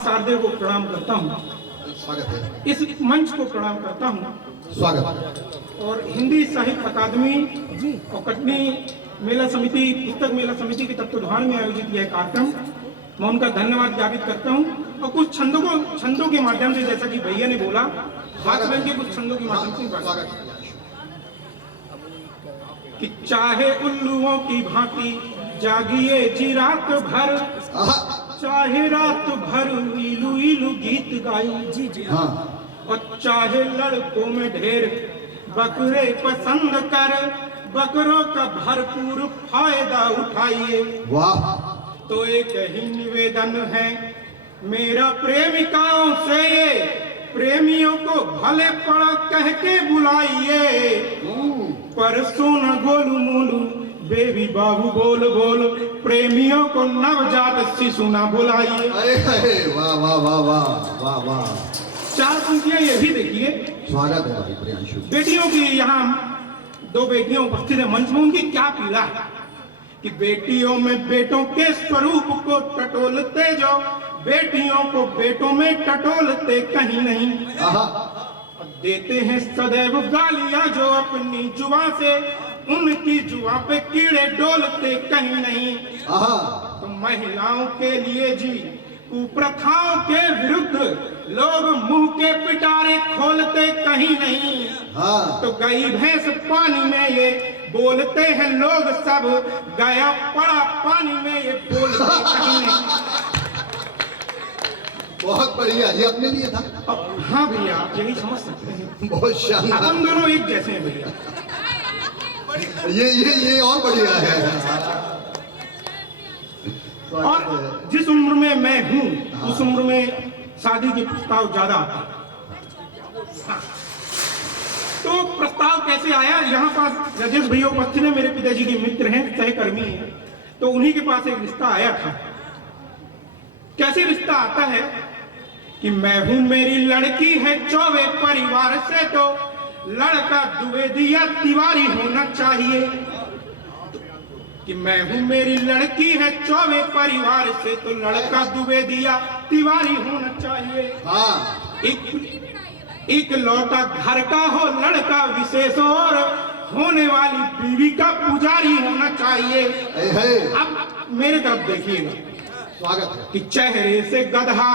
शारदे को प्रणाम करता हूँ। स्वागत है। इस मंच को प्रणाम करता हूँ। स्वागत। और हिंदी साहित्य अकादमी और कटनी मेला समिति, पुस्तक मेला समिति के तत्वाधान में आयोजित यह कार्यक्रम, मैं उनका धन्यवाद ज्ञापित करता हूँ। और कुछ छंदों के माध्यम से, जैसा कि भैया ने बोला, हाथ बन के कुछ छंदों के माध्यम से कि चाहे उल्लुओं की भांति जागिए जी रात भर, चाहे रात भर इलू इलू गीत गाई, हाँ। और चाहे लड़कों में ढेर बकरे पसंद कर, बकरों का भरपूर फायदा उठाइए। वाह। तो एक ही निवेदन है मेरा प्रेमिकाओं से, ये प्रेमियों को भले पड़ा कह के बुलाइए। पर सोना गोलू मोलू बेबी बाबू बोल बोल, प्रेमियों को नवजात शिशु ना बुलाइए। वाह वाह वाह वाह वाह वाह। चार पंक्तियां ये भी देखिए। स्वागत है भाई प्रियांशु। बेटियों की, यहाँ दो बेटियां उपस्थित है मंच में, उनकी क्या पीड़ा है कि बेटियों में बेटों के स्वरूप को टटोलते जो, बेटियों को बेटों में टटोलते कहीं नहीं। देते हैं सदैव गालियां जो अपनी जुबान से, उनकी जुबान पे कीड़े डोलते कहीं नहीं। तो महिलाओं के लिए जी कुप्रथाओं के विरुद्ध लोग मुंह के पिटारे खोलते कहीं नहीं। तो गई भैंस पानी में ये बोलते हैं लोग सब, गया पड़ा पानी में ये बोलते कहीं नहीं। बहुत बढ़िया, ये अपने लिए था। हाँ भैया, आप यही समझ सकते हैं। बहुत शानदार। हम दोनों एक जैसे हैं भैया। ये और बढ़िया है। और जिस उम्र में मैं हूँ, उस उम्र में शादी के प्रस्ताव ज्यादा आते हैं। तो प्रस्ताव कैसे आया? यहाँ पास राजेश भैया उपस्थित है, मेरे पिताजी के मित्र हैं, सहकर्मी हैं। तो उन्हीं के पास एक रिश्ता आया था। कैसे रिश्ता आता है कि मैं हूं मेरी लड़की है चौबे परिवार से, तो लड़का द्विवेदी या तिवारी होना चाहिए। कि मैं हूं मेरी लड़की है चौबे परिवार से, तो लड़का द्विवेदी या तिवारी होना चाहिए। एक लौटा घर का हो लड़का विशेष, और होने वाली बीवी का पुजारी होना चाहिए। अब मेरे तरफ देखिएगा। स्वागत है। कि चेहरे से गधा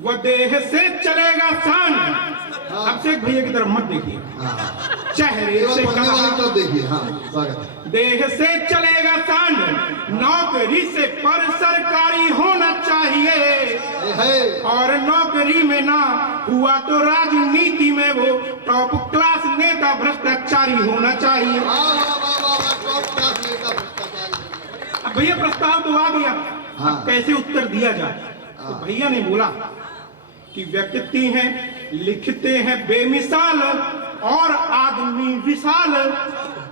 वो देह से चलेगा सान। अब से भैया की तरफ मत देखिए। चेहरे से गधा देखिए। हाँ, स्वागत है। देह से चलेगा सान, नौकरी से पर सरकारी होना चाहिए। और नौकरी में ना हुआ तो राजनीति में वो टॉप क्लास नेता भ्रष्टाचारी होना चाहिए। अब भैया प्रस्ताव तो आ गया। अब कैसे उत्तर दिया जाए? तो भैया ने बोला कि व्यक्ति हैं, लिखते हैं बेमिसाल, और आदमी विशाल,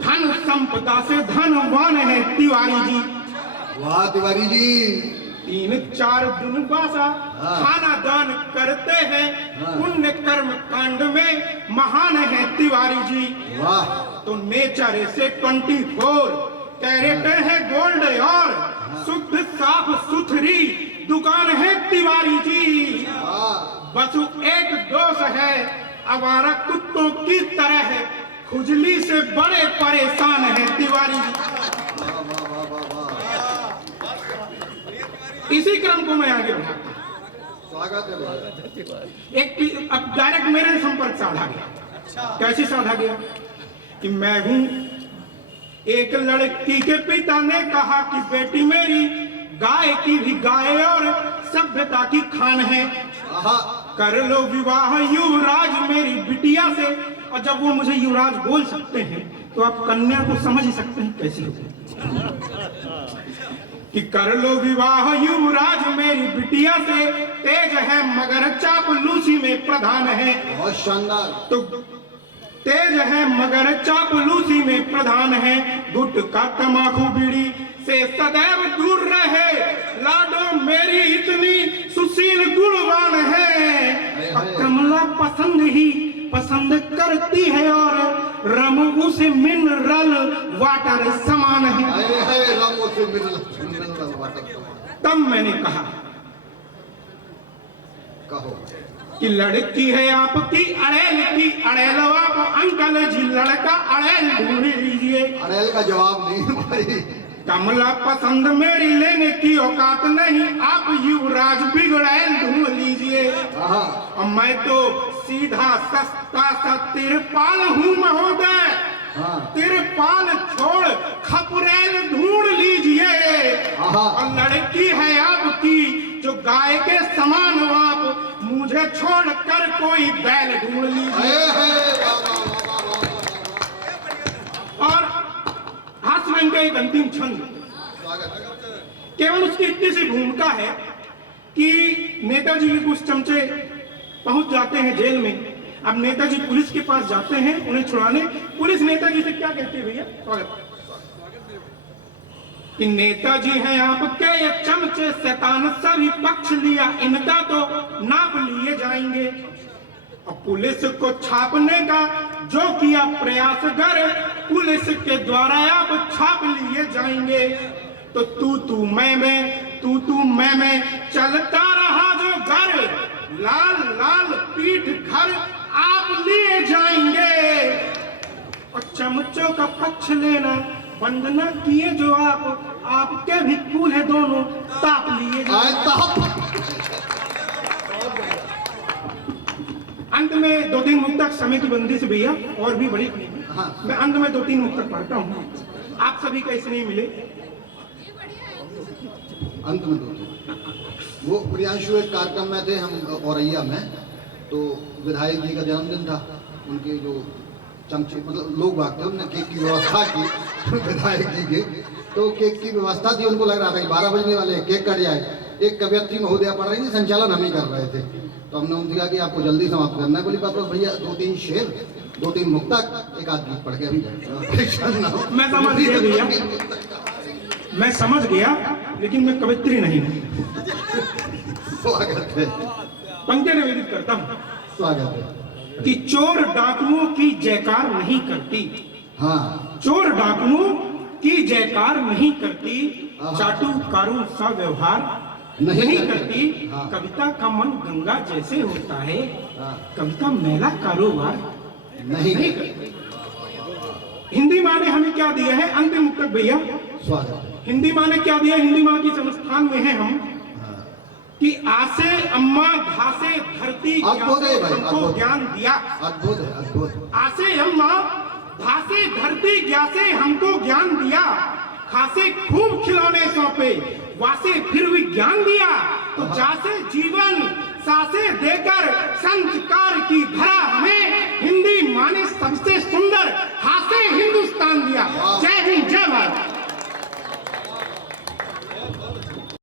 धन संपदा से धनवान है तिवारी जी। वाह तिवारी जी। 3-4 दिन बासा खाना दान करते हैं, पुण्य कर्म कांड में महान है तिवारी जी। वाह। तो नेचर से 24 कैरेट है गोल्ड, और शुद्ध साफ सुथरी दुकान है तिवारी जी। बस एक दोष है, आवारा कुत्तों की तरह है, खुजली से बड़े परेशान है तिवारी जी। इसी क्रम को मैं आगे बढ़ाता हूं। स्वागत है। एक अब डायरेक्ट मेरे संपर्क साधा गया। कैसे साधा गया? कि मैं हूं एक लड़की के पिता ने कहा कि बेटी मेरी गाय की भी गाय और सभ्यता की खान है, कर लो विवाह युवराज मेरी बिटिया से। और जब वो मुझे युवराज बोल सकते हैं, तो आप कन्या को समझ ही सकते हैं कैसी होगी। कि कर लो विवाह युवराज मेरी बिटिया से, तेज है मगर चापलूसी में प्रधान है। बहुत शानदार। तो तेज है मगर चापलूसी में प्रधान है, गुटखा तंबाकू बीड़ी से सदैव दूर रहे, लाडो मेरी इतनी सुशील गुणवान है। कमला पसंद करती है, और रम उसे मिनरल वाटर समान है। तब मैंने कहा कहो। कि लड़की है आपकी अड़ेल की अड़ेल आप अंकल जी लड़का अड़ेल ढूंढ लीजिए। अड़ेल का जवाब नहीं है भाई। कमला पसंद मेरी लेने की औकात नहीं आप युवराज बिगड़ैल ढूंढ लीजिए। हाँ और मैं तो सीधा सस्ता सा तिरपाल हूँ महोदय। हाँ तिरपाल छोड़ खपरेल ढूंढ लीजिए। हाँ। और लड़की है आपकी जो गाय के समान हो आप मुझे छोड़ कर कोई बैल ढूंढ लीजिए। और हास्य का एक अंतिम छंद केवल उसकी इतनी सी भूमिका है कि नेताजी के कुछ चमचे पहुंच जाते हैं जेल में। अब नेताजी पुलिस के पास जाते हैं उन्हें छुड़ाने। पुलिस नेताजी से क्या कहती है भैया? स्वागत कि नेताजी हैं आपके ये चमचे शैतान सभी पक्ष लिया इनका तो नाप लिए जाएंगे। और पुलिस को छापने का जो किया प्रयास कर पुलिस के द्वारा आप छाप लिए जाएंगे। तो तू मैं चलता रहा जो घर लाल लाल पीठ घर आप लिए जाएंगे। और चमचों का पक्ष लेना बंद न किए जो आपके भी फूल है दोनों ताप लिए जाएंगे। अंत में 2-3 मुक्तक समय की बंदी से भैया और भी बड़ी मैं अंत में 2-3 मुक्तक पढ़ता हूँ। आप सभी कैसे नहीं मिले अंत में 2-3 वो प्रियांशु एक कार्यक्रम में थे हम औरैया में, तो विधायक जी का जन्मदिन था। उनके जो चमचे मतलब लोग बाग थे उन्होंने केक की व्यवस्था की विधायक जी के। तो केक की व्यवस्था थी, उनको लग रहा था कि 12 बजने वाले केक कट जाए। एक कवियत्री महोदया पढ़ रही थी, संचालन हम ही कर रहे थे। तो हमने उनसे कहा कि आपको जल्दी समाप्त करना है। बोली बात भैया 2-3 शेर 2-3 मुक्तक एक आध गीत पढ़ के अभी मैं समझ गया भैया, मैं समझ गया, लेकिन मैं कवित्री नहीं हूँ। स्वागत है। पंक्ति निवेदित करता हूँ। स्वागत है। कि चोर डाकुओं की जयकार नहीं करती। हाँ चोर डाकुओं की जयकार नहीं करती। चाटुकारों सा व्यवहार नहीं करती। हाँ। कविता का मन गंगा जैसे होता है। हाँ। कविता मेला कारोबार नहीं करती। हिंदी माँ ने हमें क्या दिया है? अंतिम मुक्तक भैया। स्वागत है। हिंदी माँ ने क्या दिया? हिंदी माँ की संस्थान में है हम कि आसे अम्मा घासे धरती अद्भुत है भाई, हमको अद्भुत। ज्ञान दिया। अद्भुत है, अद्भुत। आसे अम्मा घासे धरती ग्यासे हमको ज्ञान दिया। खासे खूब खिलौने सौंपे वासे फिर भी ज्ञान दिया। तो जासे जीवन सासे देकर संत